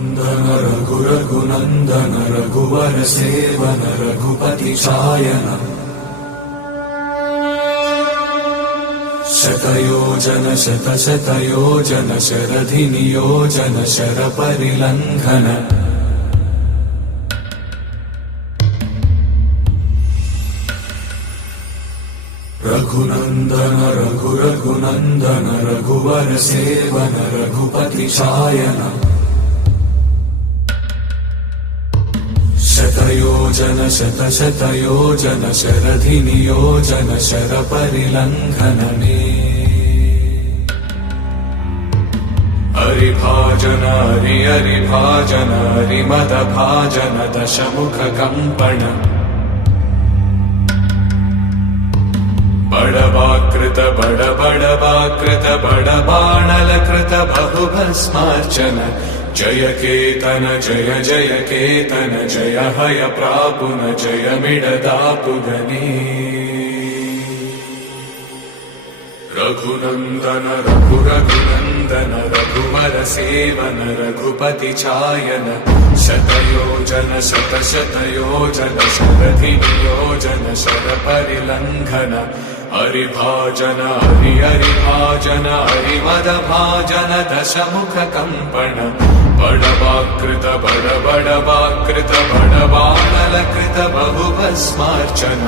रघुनन्दन रघुरघुनन्दन रघुवर सेवन रघुपति चायन शतयोजन शतशतयोजन शरधि नियोजन शरपरिलङ्घन रघुनन्दन रघुरघुनन्दन रघुवर सेवन रघुपति चायन शतयोजन शतशतयोजन शरधि नियोजन शरपरिलङ्घन हरिभाजन हरिभाजन हरिमदभाजन दशमुख कंपन बड़वाकृत बड़वाकृत बड़बाणलकृत बहुभस्मार्चन जय केतन जय जय केतन जय हय प्रापुन जय मिडदापुगनी रघुनन्दन रघुरघुनन्दन रघुवर सेवन रघुपति चायन शतयोजन शतशतयोजन शरधि नियोजन शरपरिलङ्घन हरिभाजन हरिभाजन हरिमदभाजन दशमुख कंपन बड़वाकृत बड़वाकृत बड़बाणलकृत बहुभस्मार्चन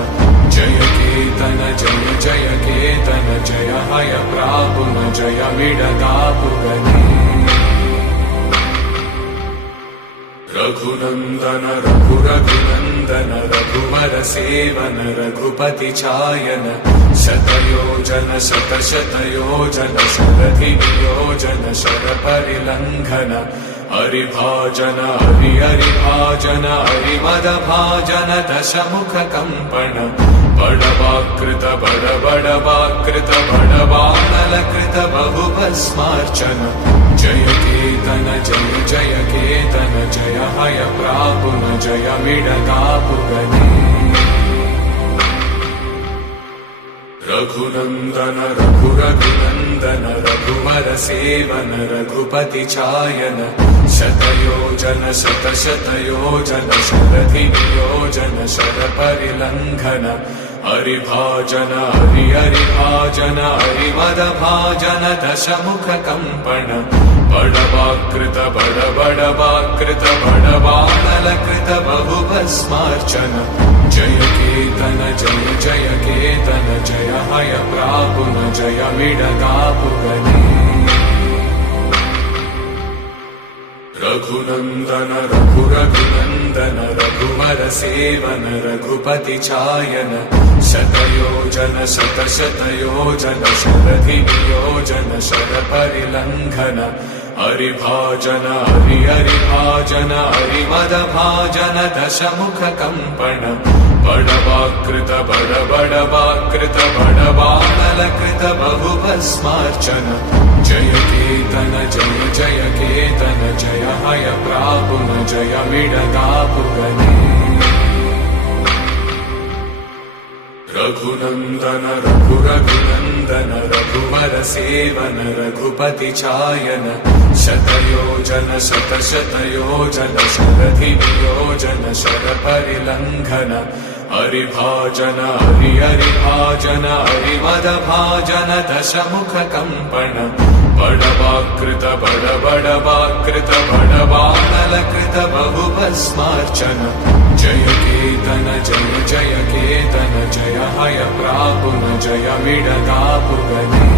जय केतन जय जय केतन जय हय प्रापुन जय मिडदापुगनी रघुनन्दन रघुरघुनन्दन रघुवर सेवन रघुपति चायन शतयोजन शतशतयोजन शरधि नियोजन शरपरिलङ्घन हरिभाजन हरिभाजन हरिमदभाजन दशमुख कंपन बड़वाकृत बड़वाकृत बड़बाणलकृत बहुभस्मार्चन जय केतन जय जय केतन जय हय प्रापुन जय मिडदापुगनी रघुनन्दन रघुरघुनन्दन रघुवर सेवन रघुपति चायन शतयोजन शतशतयोजन शरधि नियोजन शरपरिलङ्घन हरिभाजन हरिभाजन हरिमदभाजन दशमुख कंपन बड़वाकृत बड़वाकृत बड़बाणलकृत बहुभस्मार्चन जय केतन जय जय केतन जय हय प्रापुन जय मिडदापुगनी रघुनन्दन रघुरघुनन्दन रघुवर सेवन रघुपति चायन शतयोजन शतशतयोजन शरधि नियोजन शरपरिलङ्घन हरिभाजन हरिभाजन हरिमदभाजन दशमुख कंपन बड़वाकृत बड़वाकृत बड़बाणलकृत बहुभस्मार्चन जय केतन जय जय केतन जय हय प्रापुन जय मिडदापुगनी रघुनन्दन रघुरघुनन्दन रघुवर सेवन रघुपति चायन शतयोजन शतशतयोजन शरधि नियोजन शरपरिलङ्घन हरिभाजन हरिभाजन हरिमदभाजन दशमुख कंपन बड़वाकृत बड़वाकृत बड़बाणलकृत बहुभस्मार्चन जय केतन जय जय केतन जय हय प्रापुन जय मिडदापुगनी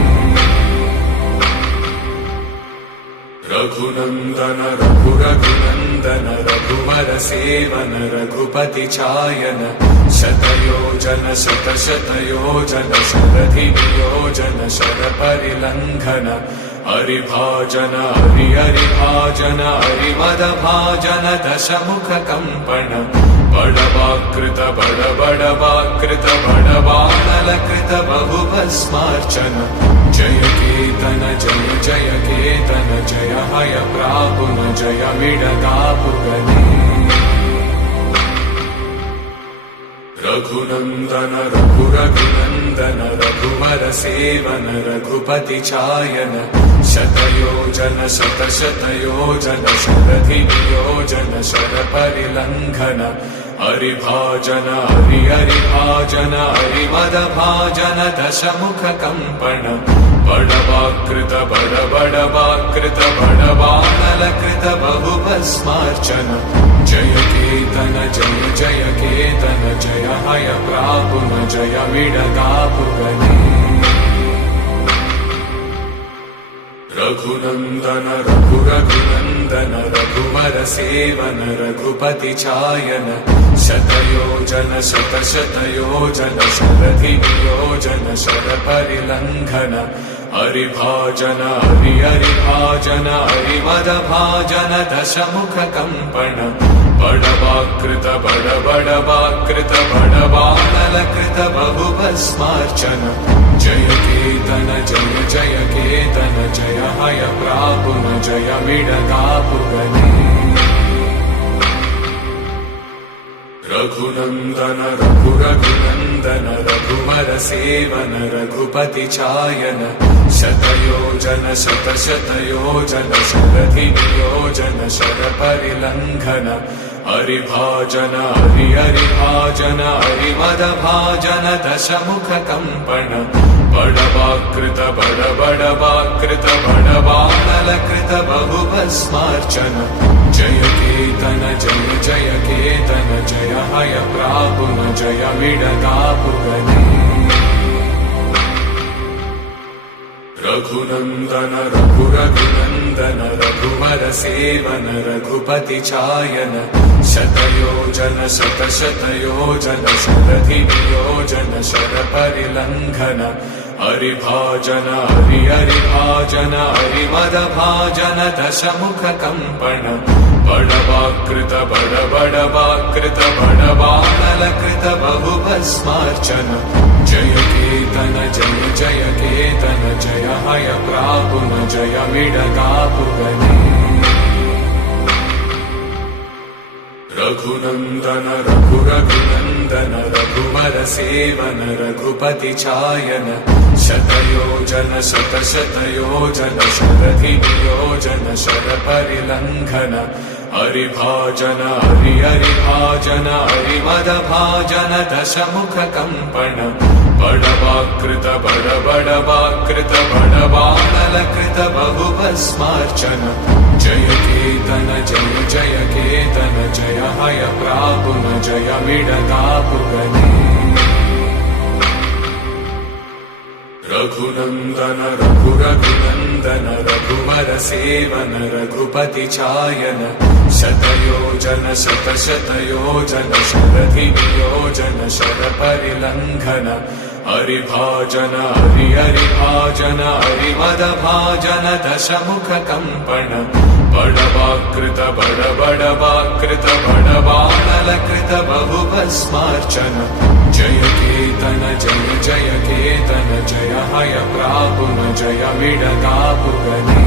रघुनन्दन रघुरघुनन्दन रघुवर सेवन रघुपति चायन शतयोजन शतशतयोजन शरधि नियोजन शरपरिलङ्घन हरिभाजन हरिभाजन हरिमदभाजन दशमुख कंपन बड़वाकृत बड़वाकृत बड़बाणलकृत बहुभस्मार्चन जय केतन जय जय केतन जय हय प्रापुन जय मिडदापुगनी रघुनन्दन रघुरघुनन्दन रघुवर सेवन रघुपति चायन शतयोजन शतशतयोजन शरधि नियोजन शरपरिलङ्घन हरिभाजन हरिभाजन हरिमदभाजन दशमुख कम्पन बडवाकृत बडबडवाकृत बडबाणलकृत बहुभस्मार्चन जय केतन जय जय केतन जय हय प्रापुन जय विडदापुगने रघुनन्दन रघुरघुनन्दन रघुवर सेवन रघुपति चायन शतयोजन शतशतयोजन शरधि नियोजन शरपरिलङ्घन हरिभाजन हरिभाजन हरिमदभाजन दशमुख कम्पन बडवाकृत बडबडवाकृत बडबाणलकृत बहुभस्मार्चन जय केतन जय जय केतन जय हय प्रापुन जय विडदापुगने रघुनन्दन रघुरघुनन्दन रघुवर सेवन रघुपति चायन शतयोजन शतशतयोजन शरधि नियोजन शरपरिलङ्घन हरिभाजन हरिभाजन हरिमदभाजन दशमुख कम्पन बडवाकृत बडबडवाकृत बडबाणलकृत बहुभस्मार्चन जय केतन जय जय केतन जय हय प्रापुन जय विडदापुगने रघुनन्दन रघुरघुनन्दन रघुवर सेवन रघुपति चायन शतयोजन शतशतयोजन शरधि नियोजन शरपरिलङ्घन हरिभाजन हरिभाजन हरिमदभाजन दशमुख कम्पन बडवाकृत बडबडवाकृत बडबाणलकृत बहुभस्मार्चन जय केतन जय जय केतन जय हय प्रापुन जय विडदापुगने रघुनन्दन रघुरघुनन्दन रघुवर सेवन रघुपति चायन शतयोजन शतशतयोजन शरधि नियोजन शरपरिलङ्घन हरिभाजन हरिभाजन हरिमदभाजन दशमुख कम्पन बडवाकृत बडबडवाकृत बडबाणलकृत बहुभस्मार्चन जय केतन जय जय केतन जय हय प्रापुन जय विडदापुगने रघुनन्दन रघुरघुनन्दन रघुवर सेवन रघुपति चायन शतयोजन शतशतयोजन शरधि नियोजन शरपरिलङ्घन हरिभाजन हरिभाजन हरिमदभाजन दशमुख कम्पन बडवाकृत बडबडवाकृत बडबाणलकृत बहुभस्मार्चन जय केतन जय जय केतन जय हय प्रापुन जय विडदापुगने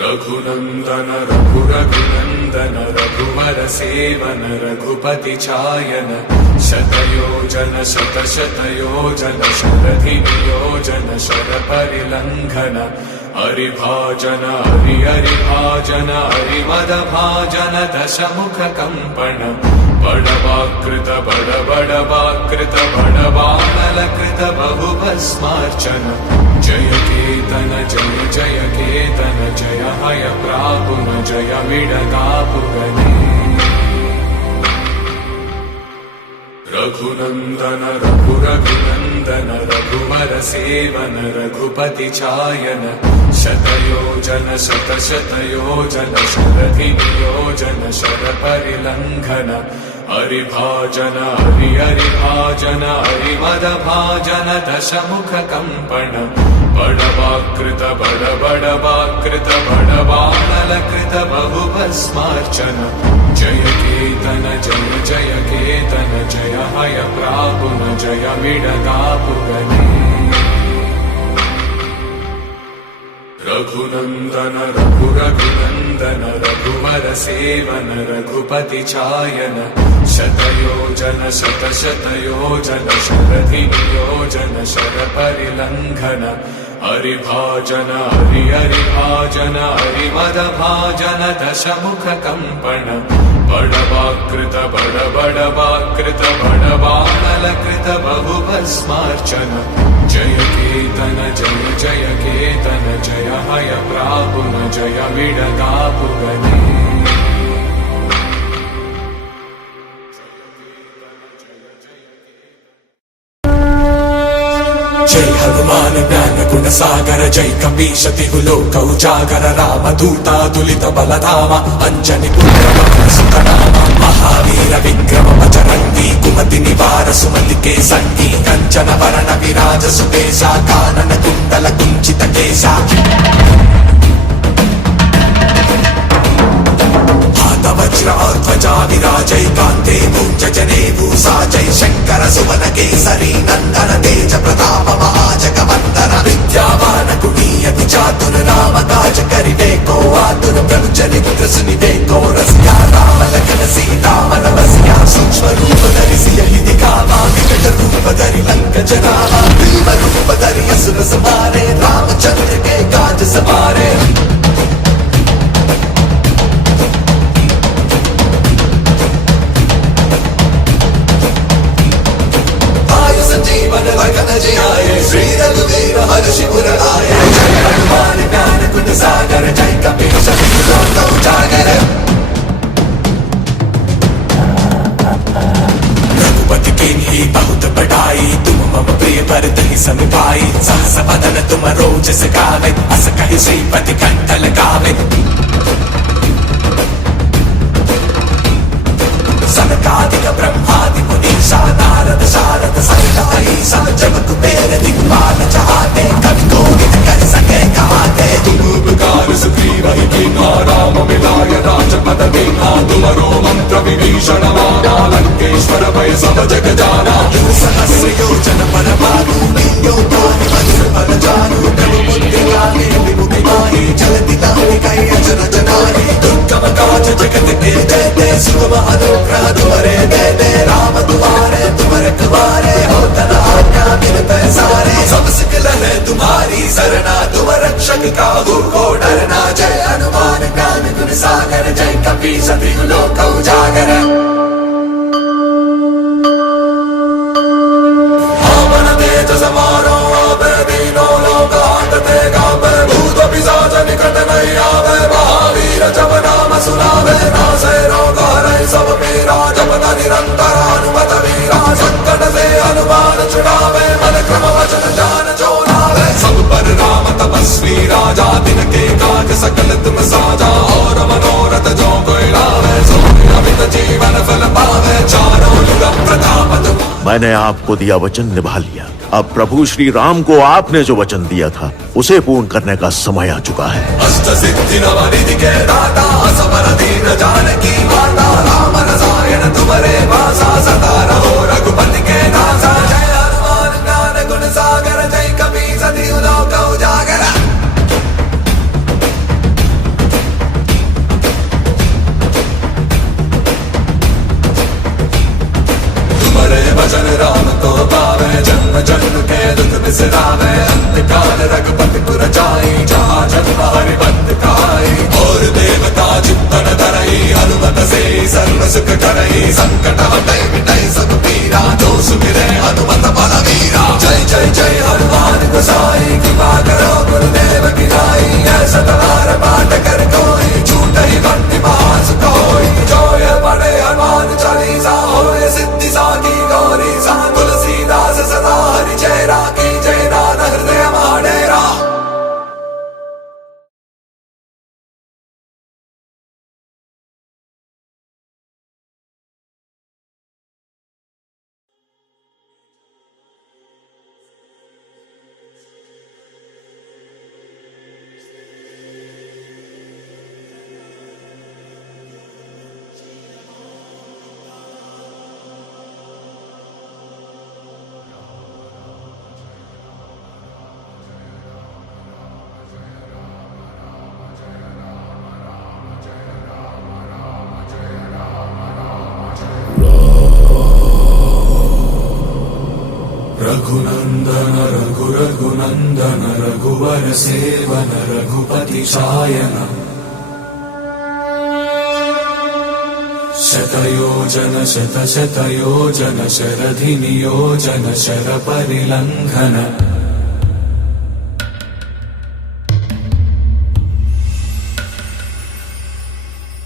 रघुनन्दन रघुरघुनन्दन रघुवर सेवन रघुपति चायन शतयोजन शतशतयोजन शरधि नियोजन शरपरिलङ्घन हरिभाजन हरिभाजन हरिमदभाजन दशमुख कम्पन बडवाकृत बडबडवाकृत बडबाणलकृत बहुभस्मार्चन जय केतन जय जय केतन जय हय प्रापुन जय विडदापुगने रघुनन्दन रघुरघुनन्दन रघुवर सेवन रघुपति चायन शतयोजन शतशतयोजन शरधि नियोजन शरपरिलङ्घन हरिभाजन हरिभाजन हरिमदभाजन दशमुख कम्पन बडवाकृत बडबडवाकृत बडबाणलकृत बहुभस्मार्चन जय केतन जय जय केतन जय हय प्रापुन जय विडदापुगने रघुनन्दन रघुरघुनन्दन रघुवर सेवन रघुपति चायन शतयोजन शतशतयोजन शरधि नियोजन शरपरिलङ्घन हरिभाजन हरिभाजन हरिमदभाजन दशमुख कम्पन बड़वाकृत बड़वाकृत बड़वानलकृत बहुभस्मार्चन जय केतन जय केतन जय हय प्रापुन जय विडदापुगने जय हनुमान ज्ञान गुण सागर जय कपीश तिहु लोक उजागर राम दूता दुलित बलधामा अंजनी पुत्र पवन सुत नामा महावीर विक्रम बजरंगी कुमति निवार सुमति के संगी कंचन वरण विराज सुबेसा कानन कुंडल कुंचित केसा वज्र और ध्वजा विराजय कांते मूंज जनेऊ साजय शंकर सुवन केसरी नंदन तेज प्रताप महाजगवंदन विद्यावान गुणीयति चातुर राम काज करिबे को आतुर प्रभु चरित्र सुनिबे को रसिया राम लखन सीता मन बसिया सूक्ष्म रूप धरि सियहि दिखावा विकट रूप धरि लंक जरावा भीम रूप धरि असुर संहारे रामचंद्र के काज सवारे श्री रघुवीर हर्षिपुर आये जय हनुमान ज्ञान गुण सागर जय कपीश तिहु लोक उजागर रघुपति कीन्ही बहुत बड़ाई तुम मम प्रिय भरत ही सम भाई सहस बदन तुम रोज गावे अस कहि श्रीपति कंठ लगावे सनकादिक ब्रह्मादि मुनीषा नारद शारद सहित अहीसा जब कुबेर दिक्पाल चाहते कवि कोविद कर सके कहाते तुम उपकार सुग्रीवहि कीन्हा राम मिलाय राजपद दीन्हा तुमरो मंत्र विभीषण माना लंकेश्वर भय सब जग जाना सहस्र योजन पर भानु लील्यो ताहि मधुर फल जानू प्रभु मुद्रिकामे विमुखि माहि जलति लाहि कहि अचरज नाहि दुर्गम काज जगत के जेते सुगम अनुग्रह तुम्हारे देते राम तुम्हारे तुम रखवारे हो तना आज्ञा बिन पैसारे सब सिकल है तुम्हारी सरना तुम रक्षक काहू को डरना जय हनुमान ज्ञान गुण सागर जय कपीश तिहु लोक उजागर पवन तेज समारो आपे तीनों लोक हांकते कांपे भूत पिशाच निकट नहीं आवे महावीर जब नाम सुनावे नासे रोग हरै सब पीरा जपत निरंतर हनुमत वीरा संकट से हनुमान छुड़ावे मन क्रम वचन ध्यान जो लावे सब पर राम तपस्वी राजा तिनके काज सकल तुम साजा और मनोरथ जो कोई लावे सो अमित जीवन फल पावे चारों युग प्रताप तुम। मैंने आपको दिया वचन निभा लिया। अब प्रभु श्री राम को आपने जो वचन दिया था उसे पूर्ण करने का समय आ चुका है। अष्ट सिद्धि नवनिधि के दाता असबर दीन जानकी माता राम रसायन तुम्हारे भाषा सदा रहो रघुपति के दासा जय हनुमान ज्ञान गुण सागर जय कपीश तिहु लोक उजागर तुम्हारे भजन राम को पावे जन्म जन्म के दुख बिसरावे अंत काल रघुपति पुर जाई जहाँ जन्म हरि भक्त कहाई और देवता चित्तन धरई हनुमत से सर्व सुख करई संकट हटई मिटई सब पीरा रघुनन्दन रघुनन्दन रघुवर सेवन रघुपति शायन शतयोजन शतशतयोजन शरधिनियोजन शरपरिलङ्घन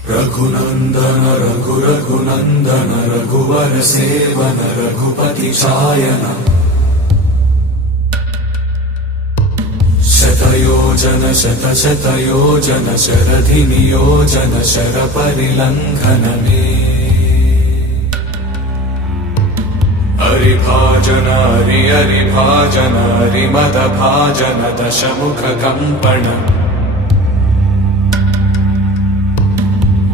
रघुनन्दन रघुनन्दन रघुवर सेवन रघुपति शायन शतयोजन शतशतयोजन शरधिनियोजन शरपरिलङ्घन मे हरिभाजन हरिभाजन हरिमदभाजन दशमुख कम्पण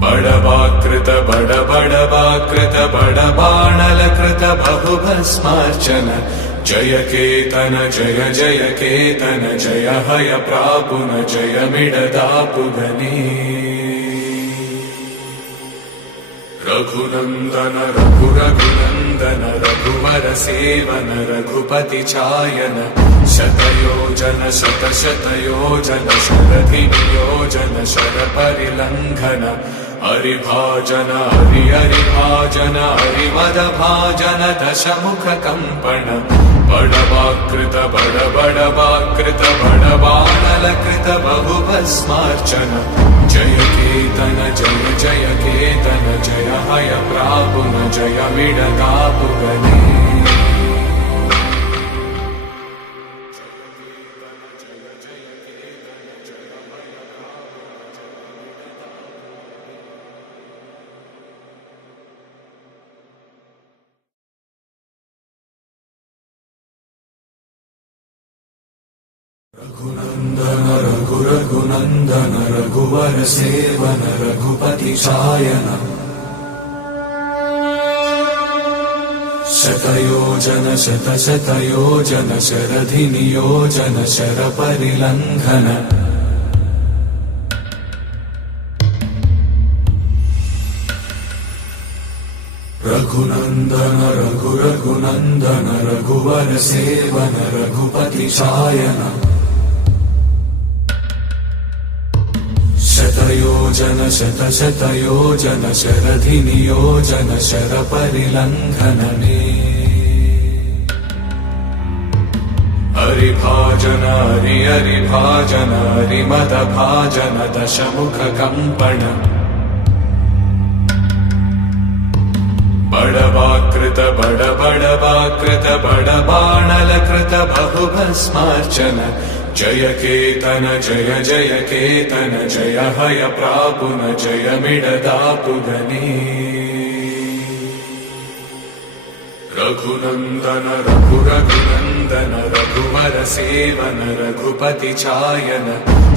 बड़वाकृत बड़वाकृत बड़बाणलकृत बहुभस्मार्चन जय केतन जय जय केतन जय हय प्रापुन जय मिडदापुगने रघुनन्दन रघुनन्दन रघुवर सेवन रघुपति चायन शतयोजन शतशतयोजन शरधिनियोजन शरपरिलङ्घन हरिभाजन हरिभाजन हरिमदभाजन दशमुख कम्पण बड़वाकृत बड़वाकृत बड़बाणलकृत बहुभस्मार्चन जय केतन जय जय केतन जय हय प्रापुन जय मिडदापुगने रघुनन्दन रघुनन्दन रघुवर सेवन रघुपति शायन शतयोजन शतशतयोजन शरधिनियोजन शरपरिलङ्घन रघुनन्दन रघुनन्दन रघुवर सेवन रघुपति शायन शतयोजन शतशतयोजन शरधिनियोजन शरपरिलङ्घन मे हरिभाजन हरिभाजन हरिमदभाजन दशमुख कम्पण बड़वाकृत बड़वाकृत बड़बाणलकृत बहुभस्मार्चन जय केतन जय जय केतन जय हय प्रापुन जय मिडदापुगने रघुनन्दन रघुनन्दन रघुवर सेवन रघुपति चायन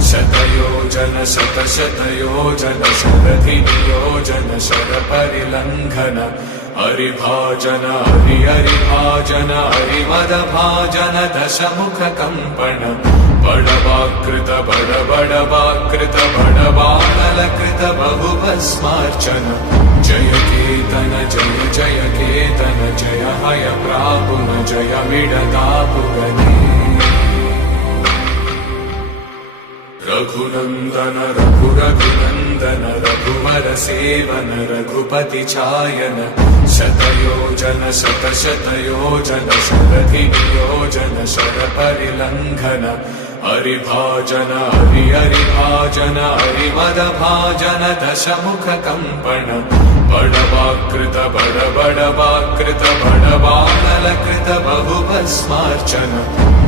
शतयोजन शतशतयोजन शरधिनियोजन शरपरिलङ्घन हरिभाजन हरिभाजन हरिमदभाजन दशमुख कम्पण बड़वाकृत बड़वाकृत बड़बाणलकृत बहुभस्मार्चन जय केतन जय जय केतन जय हय प्रापुन जय मिडदापुगने रघुनन्दन रघुनन्दन रघुवर सेवन रघुपति चायन शतयोजन शतशतयोजन शरधिनियोजन शरपरिलङ्घन हरिभाजन हरिभाजन हरिमदभाजन दशमुख कम्पण बड़वाकृत बड़वाकृत बड़बाणलकृत बहुभस्मार्चन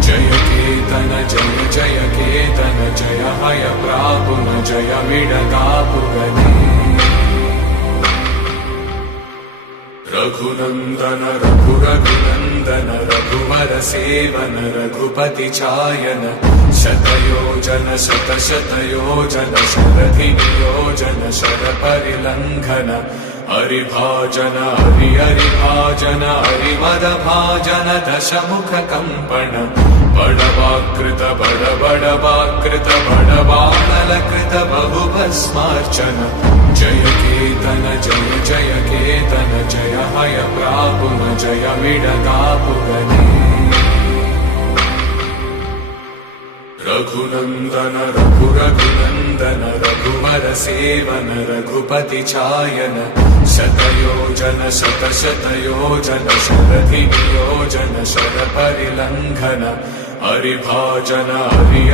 जय केतन जय जय केतन जय हय प्रापुन जय मिडदापुगने रघुनन्दन रघुनन्दन रघुवर सेवन रघुपति चायन शतयोजन शतशतयोजन शरधिनियोजन शरपरिलङ्घन हरिभाजन हरिभाजन हरिमदभाजन दशमुख कम्पण बड़वाकृत बड़वाकृत बड़बाणलकृत बहुभस्मार्चन जय केतन जय जय केतन जय हय प्रापुन जय मिडदापुगने रघुनंदन रघुरघुनंदन रघुवर सेवन रघुपति चायन शतयोजन शतशतयोजन शरधि नियोजन शर परिलंघन हरिभाजन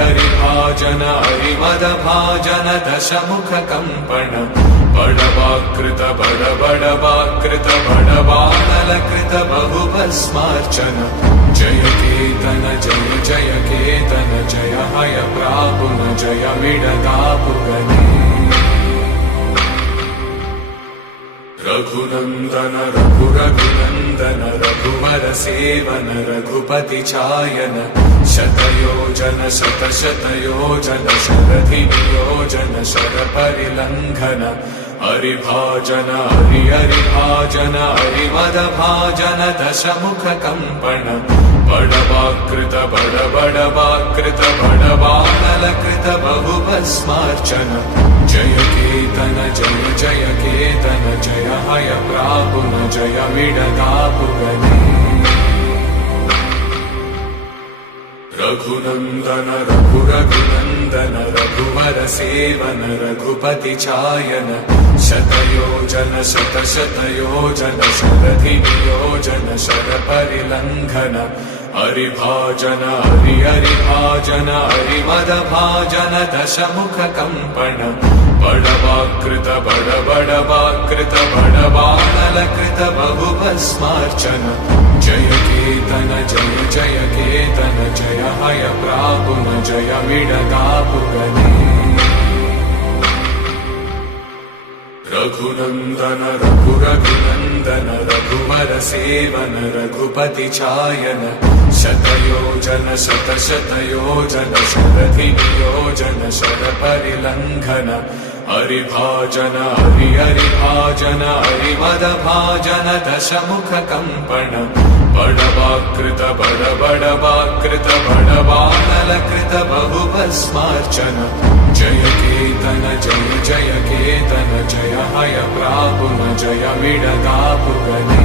हरिभाजन हरिमद भाजन दशमुख कंपन बड़वाकृत बड़वाकृत बड़बाणलकृत बहुभस्मार्चन जय केतन जय केतन जय हय प्रापुन जय विडदापुगने रघुनंदन रघुरघुनंदन रघुवर सेवन रघुपति चायन शतयोजन शतशतयोजन शरधि नियोजन शर परिलंघन हरिभाजन हरिभाजन हरिमद भाजन दशमुख कंपन बड़वाकृत बड़वाकृत बड़बाणलकृत बहुभस्मार्चन जय केतन जय केतन जय हय प्रापुन जय विडदापुगने रघुनंदन रघुरघुनंदन रघुवर सेवन रघुपति चायन शतयोजन शतशतयोजन शरधि नियोजन शर परिलंघन हरिभाजन हरिभाजन हरिमद भाजन दशमुख कंपन बड़वाकृत बड़वाकृत बड़बाणलकृत बहुभस्मार्चन जय केतन जय केतन जय हय प्रापुन जय विडदापुगने रघुनंदन रघुरघुनंदन रघुवर सेवन रघुपति चायन शतयोजन शतशतयोजन शरधि नियोजन शर परिलंघन हरिभाजन हरिभाजन हरिमद भाजन दशमुख कंपन बड़वाकृत बड़वाकृत बड़बाणलकृत बहुभस्मार्चन जय केतन जय केतन जय हय प्रापुन जय विडदापुगने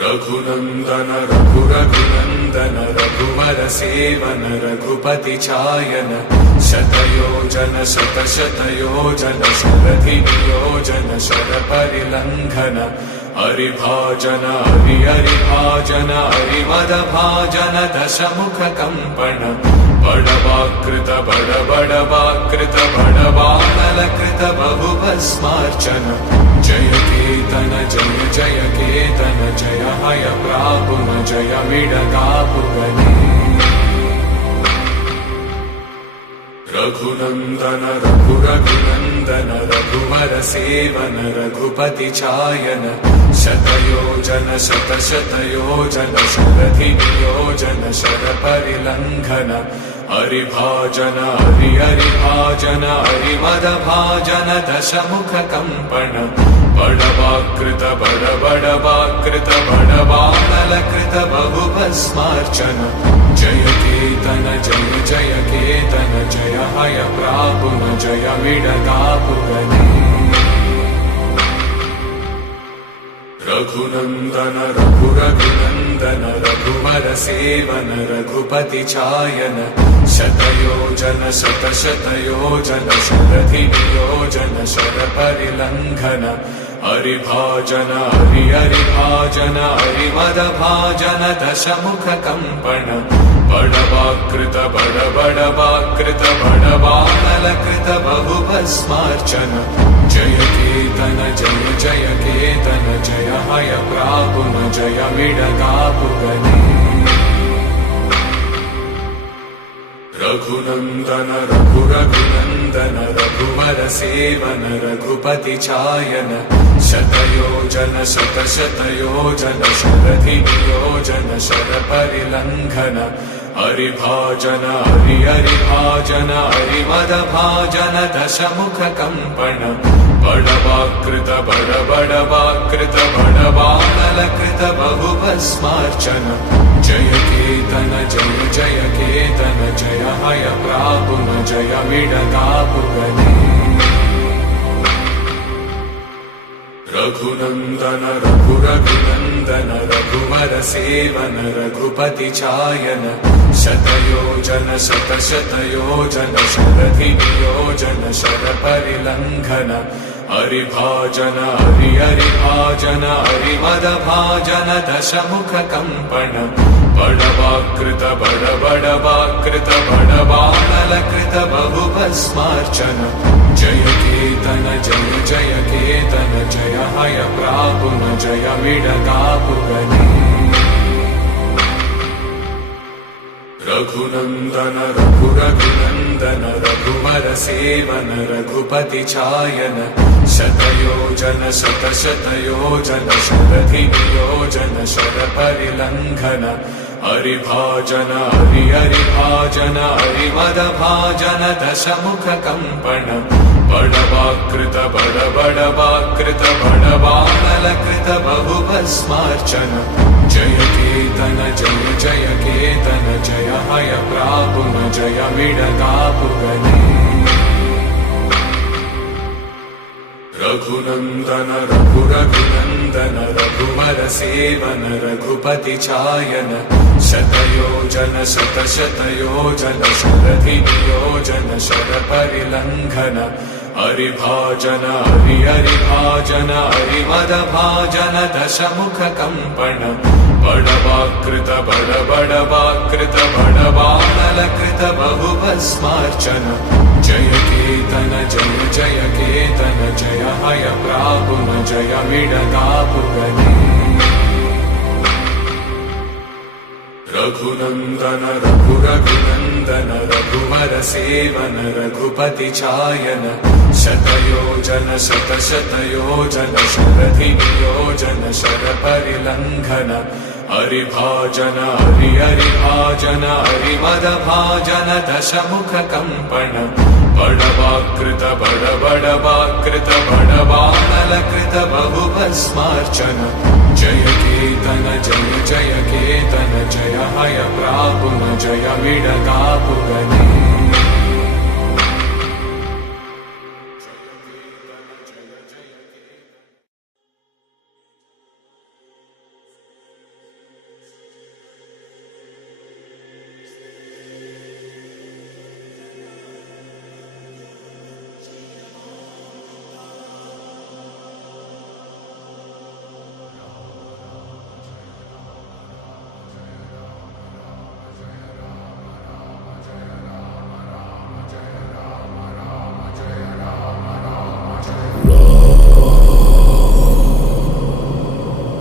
रघुनंदन रघुरघुनंदन रघुवर सेवन रघुपति चायन शतयोजन शतशतयोजन शरधि नियोजन शर परिलंघन हरिभाजन हरिभाजन हरिमद भाजन दशमुख कंपन बड़वाकृत बड़वाकृत बड़बाणलकृत बहुभस्मार्चन जय केतन जय केतन जय हय प्रापुन जय विडदापुगने रघुनंदन रघुरघुनंदन रघुवर सेवन रघुपति चायन शतयोजन शतशतयोजन शरधि नियोजन शर परिलंघन हरिभाजन हरिभाजन हरिमद भाजन दशमुख कंपन बड़वाकृत बड़वाकृत बड़बाणलकृत बहुभस्मार्चन जय केतन जय केतन जय हय प्रापुन जय विडदापुगने रघुनंदन रघुरघुनंदन रघुवर सेवन रघुपति चायन शतयोजन शतशतयोजन शरधि नियोजन शर परिलंघन हरिभाजन हरिभाजन हरिमद भाजन दशमुख कंपन बड़वाकृत बड़वाकृत बड़बाणलकृत बहुभस्मार्चन जय केतन जय केतन जय हय प्रापुन जय विडदापुगने रघुनंदन रघुरघुनंदन रघुवर सेवन रघुपति चायन शतयोजन शतशतयोजन शरधि नियोजन शर परिलंघन हरिभाजन हरिभाजन हरिमद भाजन दशमुख कंपन बड़वाकृत बड़वाकृत बड़बाणलकृत बहुभस्मार्चन जय केतन जय केतन जय हय प्रापुन जय विडदापुगने रघुनन्दन रघुरघुनन्दन रघुवर सेवन रघुपति चायन शतयोजन शतशतयोजन शरधिनियोजन शरपरिलङ्घन हरिभाजन हरिभाजन हरिमदभाजन दशमुख कम्पन बडवाकृत बडबडवाकृत बडबाणलकृत बहुभस्मार्चन जय केतन जय जय केतन जय हय प्रापुन जय विडदापुगने रघुनन्दन रघुरघुनन्दन रघुवर सेवन रघुपति चायन शतयोजन शतशतयोजन शरधिनियोजन शरपरिलङ्घन हरिभाजन हरिभाजन हरिमदभाजन दशमुख कम्पन बडवाकृत बडबडवाकृत बडबाणलकृत बहुभस्मार्चन जय केतन जय जय केतन जय हय प्रापुन जय विडदापुगने रघुनन्दन रघुरघुनन्दन रघुवर सेवन रघुपति चायन शतयोजन शतशतयोजन शरधिनियोजन शरपरिलङ्घन हरिभाजन हरिभाजन हरिमदभाजन दशमुख कम्पन बडवाकृत बडबडवाकृत बडबाणलकृत बहुभस्मार्चन जय केतन जय जय केतन जय हय प्रापुन जय विडदापुगने रघुनन्दन रघुरघुनन्दन रघुवर सेवन रघुपति चायन शतयोजन शतशतयोजन शरधिनियोजन शरपरिलङ्घन हरिभाजन हरिभाजन हरिमदभाजन दशमुख कम्पन बडवाकृत बडबडवाकृत बडबाणलकृत बहुभस्मार्चन जय केतन जय जय केतन जय हय प्रापुन जय विडदापुगने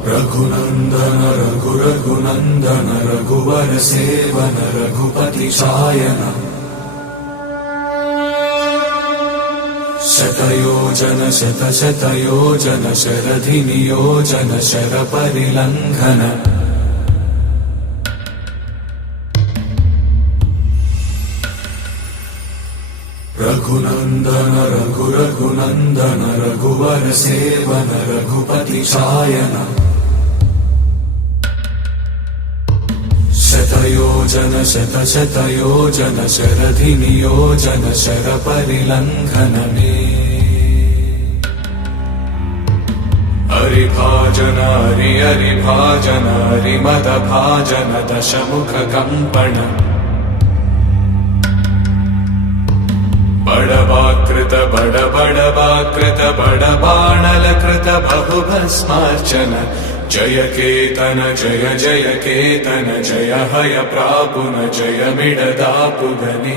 रघुनन्दन रघुरघुनन्दन रघुवर सेवन रघुपति चायन शतयोजन शतशतयोजन शरधिनियोजन शरपरिलङ्घन रघुनन्दन रघुरघुनन्दन रघुवर सेवन रघुपति चायन शतयोजन शतशतयोजन शरधिनियोजन शरपरिलङ्घनने हरिभाजन हरिभाजन हरिमदभाजन दशमुख कम्पन बडवाकृत बडबडवाकृत बडबाणलकृत बहुभस्मार्चन जय केतन जय जय केतन जय हय प्रापुन जय विडदापुगने